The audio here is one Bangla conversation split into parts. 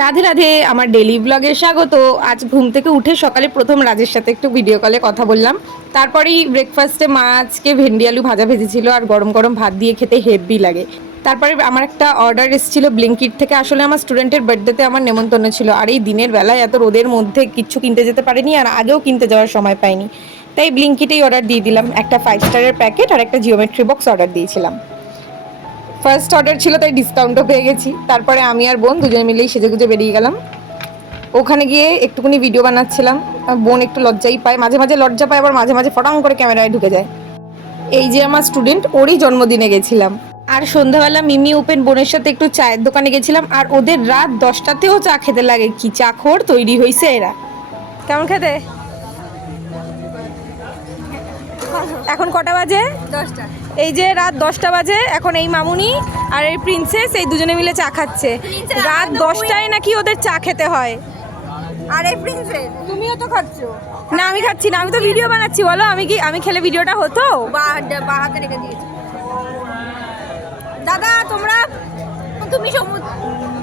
রাধে রাধে, আমার ডেলি ব্লগে স্বাগত। আজ ঘুম থেকে উঠে সকালে প্রথম রাজের সাথে একটু ভিডিও কলে কথা বললাম। তারপরেই ব্রেকফাস্টে মা আজকে ভেন্ডি আলু ভাজা ভেজেছিল, আর গরম গরম ভাত দিয়ে খেতে হেভি লাগে। তারপরে আমার একটা অর্ডার এসেছিল ব্লিঙ্কিট থেকে। আসলে আমার স্টুডেন্টের বার্থডেতে আমার নেমন্তন্ন ছিল, আর এই দিনের বেলায় এত রোদের মধ্যে কিচ্ছু কিনতে যেতে পারিনি, আর আগেও কিনতে যাওয়ার সময় পাইনি। তাই ব্লিঙ্কিটেই অর্ডার দিয়ে দিলাম। একটা 5 স্টারের প্যাকেট আর একটা জিওমেট্রি বক্স অর্ডার দিয়েছিলাম। ফার্স্ট অর্ডার ছিল, তাই ডিসকাউন্টও পেয়ে গেছি। তারপরে আমি আর বোন দুজনে মিলেই সেজেগুজে বেরিয়ে গেলাম। ওখানে গিয়ে একটুখানি ভিডিও বানাচ্ছিলাম। বোন একটু লজ্জাই পায়, মাঝে মাঝে লজ্জা পায়, আবার মাঝে মাঝে ফটাং করে ক্যামেরায় ঢুকে যায়। এই যে আমার স্টুডেন্ট, ওরই জন্মদিনে গেছিলাম। আর সন্ধ্যাবেলা মিমি ওপেন বোনের সাথে একটু চায়ের দোকানে গেছিলাম, আর ওদের রাত 10টাতেও চা খেতে লাগে। কি চাখর তৈরি হয়েছে এরা! কেমন খেতে? এখন কটা বাজে? 10টা। এই যে রাত 10টা বাজে, এখন এই মামুনি আর এই প্রিন্সেস এই দুজনে মিলে চা খাচ্ছে। রাত 10টায় নাকি ওদের চা খেতে হয়। আরে প্রিন্সেস, তুমিও তো খাচ্ছো। না, আমি খাচ্ছি না, আমি তো ভিডিও বানাচ্ছি। বলো, আমি খেলে ভিডিওটা হতো? বাহাতে রেখে দিয়েছি। দাদা তুমি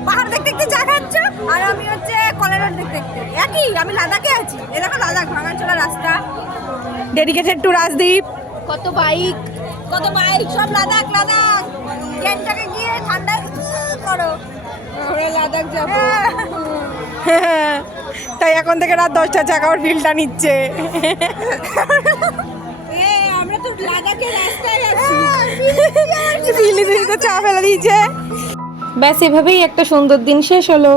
পাহাড় দেখতে দেখতে চা খাচ্ছ, আর আমি হচ্ছে কলেরার দেখতে দেখতে একই। আমি লাদাখে আছি, এ দেখো লাদাখ ভাঙাচোরা রাস্তা, ডেডিকেটেড টু রাজদীপ। কত বাইক সব লাদাখ ট্রেনটাকে গিয়ে ঠান্ডায় করো, আমরা লাদাখ যাবো। তাই এখন থেকে রাত 10টা চা খাওয়ার ফিলটা নিচ্ছে। আমরা তো লাদাখের রাস্তায় আছি। চা ফেলে দিয়েছে। ব্যাস, এভাবেই একটা সুন্দর দিন শেষ হলো।